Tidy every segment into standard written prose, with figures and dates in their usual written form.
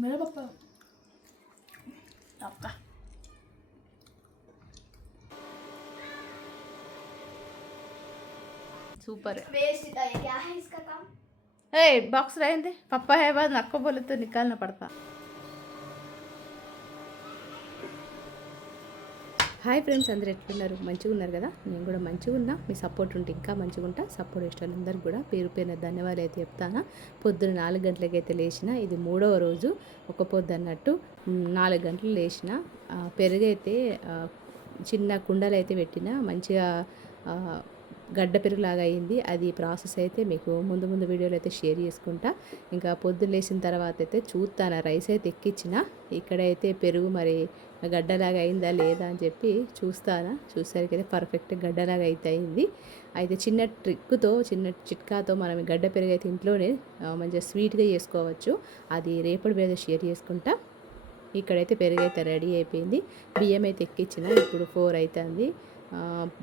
मेरा पापा आपका सुपर है। वेस्ट है, क्या है इसका काम? ए बॉक्स रहने दे, पापा है बाद नक्को बोले तो निकालना पड़ता। హాయ్ ఫ్రెండ్స్, అందరు ఎట్లున్నారు? మంచిగా ఉన్నారు కదా? నేను కూడా మంచిగా ఉన్నా. మీ సపోర్ట్ ఉంటే ఇంకా మంచిగా ఉంటా. సపోర్ట్ ఇష్టం అందరికి కూడా పేరు పేరున ధన్యవాదాలు అయితే చెప్తాను. పొద్దున్న 4 గంటలకి అయితే లేచిన, ఇది 3వ రోజు ఒక పొద్దు అన్నట్టు. 4 గంటలు లేచిన, పెరుగైతే చిన్న కుండలు అయితే పెట్టిన, మంచిగా గడ్డ పెరుగులాగా అయింది. అది ప్రాసెస్ అయితే మీకు ముందు ముందు వీడియోలో అయితే షేర్ చేసుకుంటా. ఇంకా పొద్దున్న లేచిన తర్వాత అయితే చూస్తాను, రైస్ అయితే ఎక్కించిన. ఇక్కడైతే పెరుగు మరి గడ్డలాగా అయిందా లేదా అని చెప్పి చూసేసరికి అయితే పర్ఫెక్ట్ గడ్డలాగా అయితే అయింది. అయితే చిన్న ట్రిక్తో, చిన్న చిట్కాతో మనం గడ్డ పెరుగు అయితే ఇంట్లోనే మంచిగా స్వీట్గా చేసుకోవచ్చు. అది రేపటి మీద షేర్ చేసుకుంటా. ఇక్కడైతే పెరుగు అయితే రెడీ అయిపోయింది. బియ్యం అయితే ఎక్కించిన, ఇప్పుడు 4 అవుతుంది.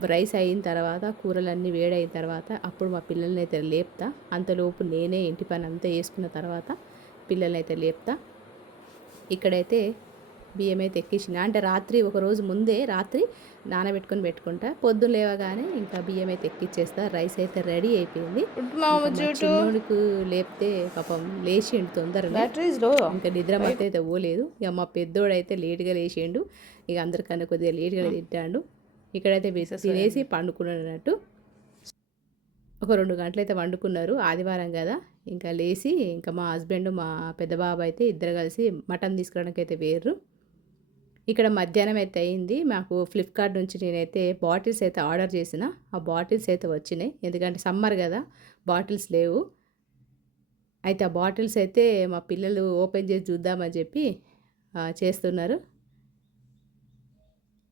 రైస్ అయిన తర్వాత, కూరలన్నీ వేడైన తర్వాత అప్పుడు మా పిల్లల్ని అయితే లేపుతా. అంతలోపు నేనే ఇంటి పని అంతా వేసుకున్న తర్వాత పిల్లల్ని అయితే లేపుతా. ఇక్కడైతే బియ్యం అయితే ఎక్కించిన, అంటే రాత్రి ఒకరోజు ముందే రాత్రి నానబెట్టుకొని పెట్టుకుంటా. పొద్దున్న లేవగానే ఇంకా బియ్యం అయితే ఎక్కిచ్చేస్తా. రైస్ అయితే రెడీ అయిపోయింది. చిన్నోడికి లేపితే పాపం లేచిండు తొందరగా, ఇంకా నిద్ర మత్తు అయితే పోలేదు. ఇక మా పెద్దోడు అయితే లేట్గా లేచిండు. ఇక అందరికన్నా కొద్దిగా లేట్గా తింటాడు. ఇక్కడైతే తినేసి పండుకున్నాడు అన్నట్టు. ఒక 2 గంటలు అయితే వండుకున్నారు. ఆదివారం కదా, ఇంకా లేచి ఇంకా మా హస్బెండ్ మా పెద్ద బాబు అయితే ఇద్దరు కలిసి మటన్ తీసుకురావడానికి అయితే వేర్రు. ఇక్కడ మధ్యాహ్నం అయితే అయింది. మాకు ఫ్లిప్కార్ట్ నుంచి నేనైతే బాటిల్స్ అయితే ఆర్డర్ చేసిన. ఆ బాటిల్స్ అయితే వచ్చినాయి, ఎందుకంటే సమ్మర్ కదా బాటిల్స్ లేవు. అయితే ఆ బాటిల్స్ అయితే మా పిల్లలు ఓపెన్ చేసి చూద్దామని చెప్పి చేస్తున్నారు.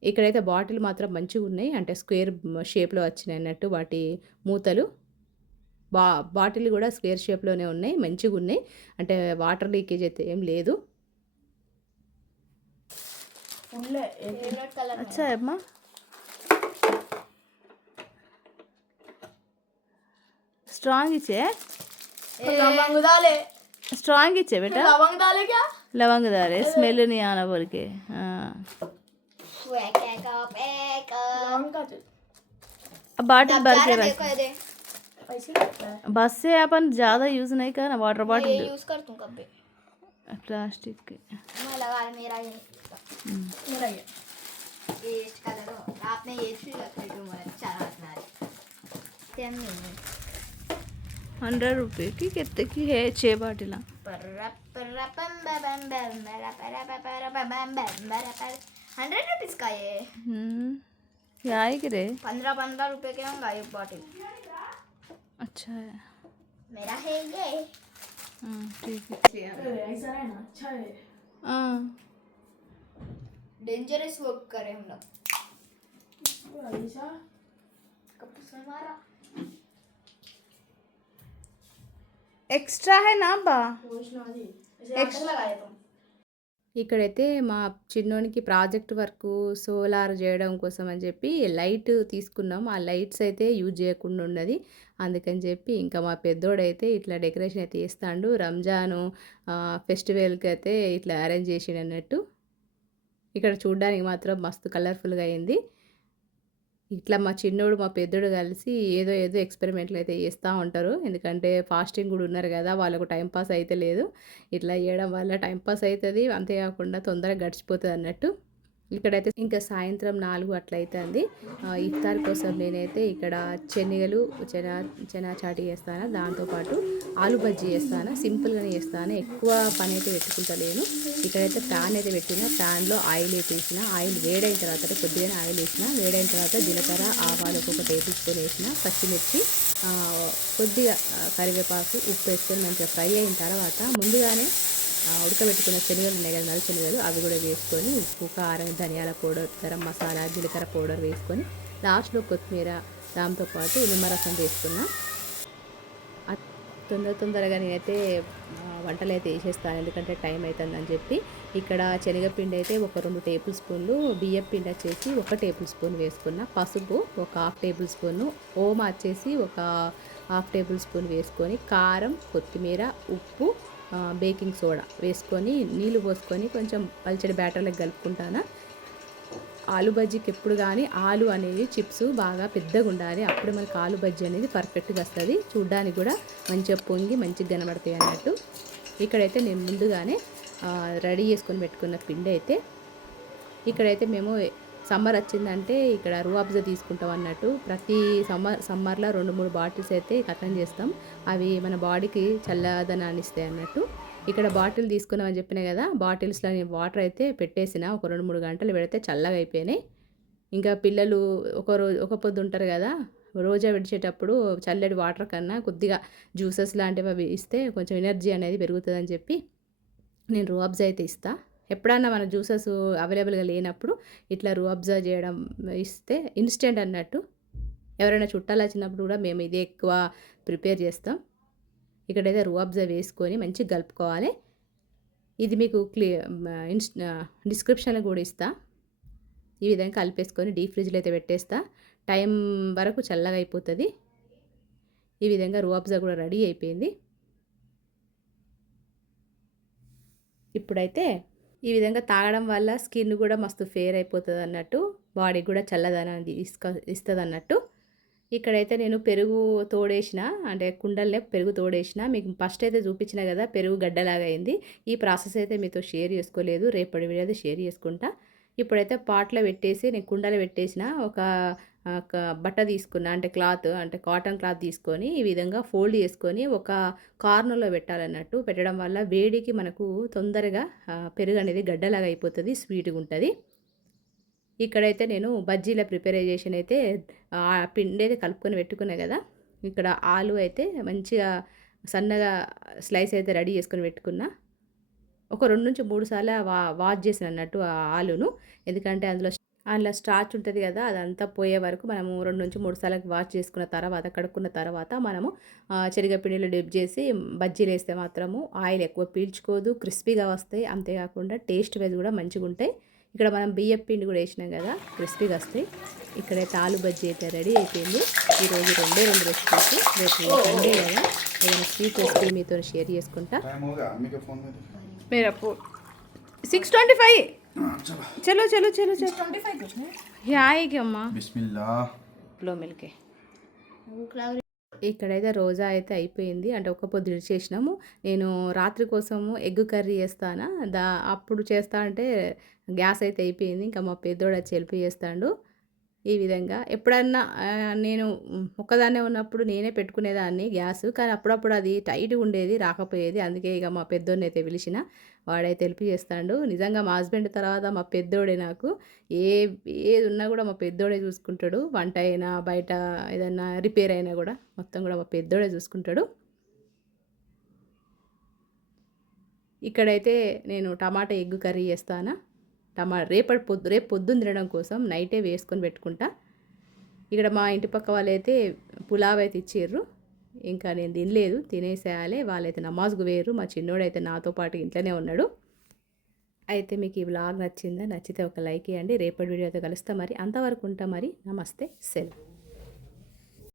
ఇక్కడైతే బాటిల్ మాత్రం మంచిగా ఉన్నాయి, అంటే స్క్వేర్ షేప్లో వచ్చినాయి అన్నట్టు వాటి మూతలు. బాటిల్ కూడా స్క్వేర్ షేప్లోనే ఉన్నాయి, మంచిగా ఉన్నాయి. అంటే వాటర్ లీకేజ్ అయితే ఏం లేదు. अच्छा है अम्मा, स्ट्रांग इचे, लवंग डाले, स्ट्रांग इचे बेटा, लवंग डाले क्या? लवंग डाले, स्मेल नहीं आना बोल के। हाँ, लवंग का अब बाटल भर के रख। दे पैसे लगता है। बस से अपन ज़्यादा यूज़ नहीं करना, वाटर ये बॉटल यूज कर तू कभी? प्लास्टिक के। मैं लगा मेरा ये मेरा ये वेस्ट का लगा। आपने ये चीज रखी तो मैं अच्छा रखना है। तेम नहीं 100 रुपये की कितने की है? 6 बाटिल। 100 रुपीज का ये। क्या है कि रे? 15 रुपए के होंगे एक बॉटल। अच्छा है, मेरा है ये। ठीक है। ऐसा है ना, अच्छा है। हाँ, डेंजरस वर्क करे हम लोग। ऐसा कब से हमारा एक्स्ट्रा है ना बा। वैष्णवी ऐसे आटा लगाए तुम। ఇక్కడైతే మా చిన్నోనికి ప్రాజెక్ట్ వర్క్ సోలార్ చేయడం కోసం అని చెప్పి లైట్ తీసుకున్నాం. ఆ లైట్స్ అయితే యూజ్ చేయకుండా ఉన్నది, అందుకని చెప్పి ఇంకా మా పెద్దోడైతే ఇట్లా డెకరేషన్ అయితే చేస్తాడు. రంజాను ఫెస్టివల్కి అయితే ఇట్లా అరేంజ్ చేసిండు అన్నట్టు. ఇక్కడ చూడడానికి మాత్రం మస్తు కలర్ఫుల్గా అయింది. ఇట్లా మా చిన్నోడు మా పెద్దోడు కలిసి ఏదో ఎక్స్పెరిమెంట్లు అయితే చేస్తూ ఉంటారు, ఎందుకంటే ఫాస్టింగ్ కూడా ఉన్నారు కదా, వాళ్ళకు టైంపాస్ అయితే లేదు. ఇట్లా చేయడం వల్ల టైంపాస్ అవుతుంది, అంతేకాకుండా తొందరగా గడిచిపోతుంది అన్నట్టు. ఇక్కడైతే ఇంకా సాయంత్రం 4 అట్లా అవుతుంది. ఇఫ్తార్ కోసం నేనైతే ఇక్కడ శనగలు చెనా చాటి చేస్తాను, దాంతోపాటు ఆలు బజ్జీ చేస్తాను. సింపుల్గానే చేస్తాను, ఎక్కువ పని అయితే పెట్టుకుంటలేను. ఇక్కడైతే ప్యాన్ అయితే పెట్టిన, ప్యాన్లో ఆయిల్ అయితే వేసిన. ఆయిల్ వేడైన తర్వాత కొద్దిగానే ఆయిల్ వేసిన, వేడైన తర్వాత జీలకర్ర ఆవాలు ఒక టేబుల్ స్పూన్ వేసిన, పచ్చిమిర్చి కొద్దిగా కరివేపాకు ఉప్పు వేసుకొని మంచిగా ఫ్రై అయిన తర్వాత ముందుగానే ఉడకబెట్టుకున్న శనగలు ఉన్నాయి కదా, నల్ల శనగలు, అవి కూడా వేసుకొని ఉప్పు కారం ధనియాల పౌడర్ గరం మసాలా జీలకర్ర పౌడర్ వేసుకొని లాస్ట్లో కొత్తిమీర దాంతోపాటు నిమ్మరసం వేసుకున్నా. తొందరగా నేనైతే వంటలు అయితే వేసేస్తాను, ఎందుకంటే టైం అవుతుందని చెప్పి. ఇక్కడ శనగపిండి అయితే ఒక 2 టేబుల్ స్పూన్లు, బియ్యం పిండి వచ్చేసి 1 టేబుల్ స్పూన్ వేసుకున్న, పసుపు ఒక 1/2 టేబుల్ స్పూను, ఓమ వచ్చేసి ఒక హాఫ్ టేబుల్ స్పూన్ వేసుకొని కారం, కొత్తిమీర, ఉప్పు, బేకింగ్ సోడా వేసుకొని నీళ్ళు పోసుకొని కొంచెం పల్చడి బ్యాటర్లకు కలుపుకుంటాను. ఆలు బజ్జీకి ఎప్పుడు కానీ ఆలు అనేది చిప్స్ బాగా పెద్దగా ఉండాలి. అప్పుడు మనకి ఆలు బజ్జీ అనేది పర్ఫెక్ట్గా వస్తుంది. చూడ్డానికి కూడా మంచిగా పొంగి మంచిగా కనబడతాయి అన్నట్టు. ఇక్కడైతే నేను ముందుగానే రెడీ చేసుకొని పెట్టుకున్న పిండి అయితే ఇక్కడైతే మేము సమ్మర్ వచ్చిందంటే ఇక్కడ రూఅబ్జా తీసుకుంటాం అన్నట్టు. ప్రతి సమ్మర్లో 2-3 బాటిల్స్ అయితే కథం చేస్తాం. అవి మన బాడీకి చల్లదనాన్ని ఇస్తాయి అన్నట్టు. ఇక్కడ బాటిల్ తీసుకున్నామని చెప్పినా కదా, బాటిల్స్లో నేను వాటర్ అయితే పెట్టేసిన. ఒక 2-3 గంటలు పెడితే చల్లగా అయిపోయినాయి. ఇంకా పిల్లలు ఒక పొద్దు ఉంటారు కదా, రోజా విడిచేటప్పుడు చల్లటి వాటర్ కన్నా కొద్దిగా జ్యూసెస్ లాంటివి అవి ఇస్తే కొంచెం ఎనర్జీ అనేది పెరుగుతుందని చెప్పి నేను రూఅబ్జా అయితే ఇస్తాను. ఎప్పుడన్నా మన జ్యూసెస్ అవైలబుల్గా లేనప్పుడు ఇట్లా రూఅబ్జా చేయడం ఇస్తే ఇన్స్టెంట్ అన్నట్టు. ఎవరైనా చుట్టాలు వచ్చినప్పుడు కూడా మేము ఇదే ఎక్కువ ప్రిపేర్ చేస్తాం. ఇక్కడైతే రూఅబ్జా వేసుకొని మంచిగా కలుపుకోవాలి. ఇది మీకు డిస్క్రిప్షన్లో కూడా ఇస్తా. ఈ విధంగా కలిపేసుకొని డీప్ ఫ్రిడ్జ్లో అయితే పెట్టేస్తా. టైం వరకు చల్లగా అయిపోతుంది. ఈ విధంగా రూఅబ్జా కూడా రెడీ అయిపోయింది. ఇప్పుడైతే ఈ విధంగా తాగడం వల్ల స్కిన్ కూడా మస్తు ఫేర్ అయిపోతుంది అన్నట్టు, బాడీ కూడా చల్లదనాన్ని ఇస్తుంది అన్నట్టు. ఇక్కడైతే నేను పెరుగు తోడేసిన, అంటే కుండలనే పెరుగు తోడేసిన. మీకు ఫస్ట్ అయితే చూపించిన కదా పెరుగు గడ్డలాగా అయింది. ఈ ప్రాసెస్ అయితే మీతో షేర్ చేసుకోలేదు, రేపటి వీడియో అయితే షేర్ చేసుకుంటా. ఇప్పుడైతే పాట్లో పెట్టేసి నేను కుండలో పెట్టేసిన. ఒక బట్ట తీసుకున్నా, అంటే క్లాత్, అంటే కాటన్ క్లాత్ తీసుకొని ఈ విధంగా ఫోల్డ్ చేసుకొని ఒక కార్నర్లో పెట్టాలన్నట్టు. పెట్టడం వల్ల వేడికి మనకు తొందరగా పెరుగు అనేది గడ్డలాగా అయిపోతుంది, స్వీట్గా ఉంటుంది. ఇక్కడైతే నేను బజ్జీల ప్రిపరేషన్ అయితే పిండి అయితే కలుపుకొని పెట్టుకున్నా కదా. ఇక్కడ ఆలు అయితే మంచిగా సన్నగా స్లైస్ అయితే రెడీ చేసుకొని పెట్టుకున్నా. ఒక 2-3 సార్లు వాష్ చేసిన అన్నట్టు ఆ ఆలును. ఎందుకంటే అందులో స్టార్చ్ ఉంటుంది కదా, అదంతా పోయే వరకు మనము 2-3 సార్లు వాష్ చేసుకున్న తర్వాత, కడుక్కున్న తర్వాత మనము శనగపిండిలో డిప్ చేసి బజ్జీలు వేస్తే మాత్రము ఆయిల్ ఎక్కువ పీల్చుకోదు, క్రిస్పీగా వస్తాయి. అంతేకాకుండా టేస్ట్ వైజ్ కూడా మంచిగా ఉంటాయి. ఇక్కడ మనం బియ్యం పిండి కూడా వేసినాం కదా, క్రిస్పీగా వస్తాయి. ఇక్కడైతే ఆలు బజ్జీ అయితే రెడీ అయిపోయింది. ఈరోజు 2 రెసిపీస్. రేపు సండే కదా, ఏదైనా స్వీట్ రెసిపీ మీతో షేర్ చేసుకుంటా. मेरा 6:25 चलो चलो चलो चलो 25 कुछ नहीं ये आएगी अम्मा బిస్మిల్లా లో మిల్కే. ఇక్కడైతే రోజా అయితే అయిపోయింది. అంటే ఒక్క పొద్దు చేసినాము. నేను రాత్రి కోసము ఎగ్ కర్రీ చేస్తానా, అప్పుడు చేస్తా అంటే గ్యాస్ అయితే అయిపోయింది. ఇంకా మా పెద్దోడు వచ్చి హెల్ప్ చేస్తాడు. ఈ విధంగా ఎప్పుడన్నా నేను ఒక్కదాన్నే ఉన్నప్పుడు నేనే పెట్టుకునేదాన్ని గ్యాస్, కానీ అప్పుడప్పుడు అది టైట్గా ఉండేది, రాకపోయేది. అందుకే ఇక మా పెద్దోడిని అయితే పిలిచిన, వాడైతే హెల్ప్ చేస్తాడు. నిజంగా మా హస్బెండ్ తర్వాత మా పెద్దోడే నాకు. ఏది ఉన్నా కూడా మా పెద్దోడే చూసుకుంటాడు. వంట అయినా బయట ఏదన్నా రిపేర్ అయినా కూడా మొత్తం కూడా మా పెద్దోడే చూసుకుంటాడు. ఇక్కడైతే నేను టమాటా ఎగ్ కర్రీ చేస్తాను. రేపు పొద్దున్న తినడం కోసం నైటే వేసుకొని పెట్టుకుంటా. ఇక్కడ మా ఇంటి పక్క వాళ్ళైతే పులావ్ అయితే ఇచ్చారు. ఇంకా నేను తినలేదు, తినేసేయాలి. వాళ్ళైతే నమాజ్కు వేరు. మా చిన్నోడైతే నాతో పాటు ఇంట్లోనే ఉన్నాడు. అయితే మీకు ఈ వ్లాగ్ నచ్చిందా? నచ్చితే ఒక లైక్ ఇవ్వండి. రేపటి వీడియోతో కలుస్తా మరి. అంతవరకు ఉంటా మరి. నమస్తే, సెలవు.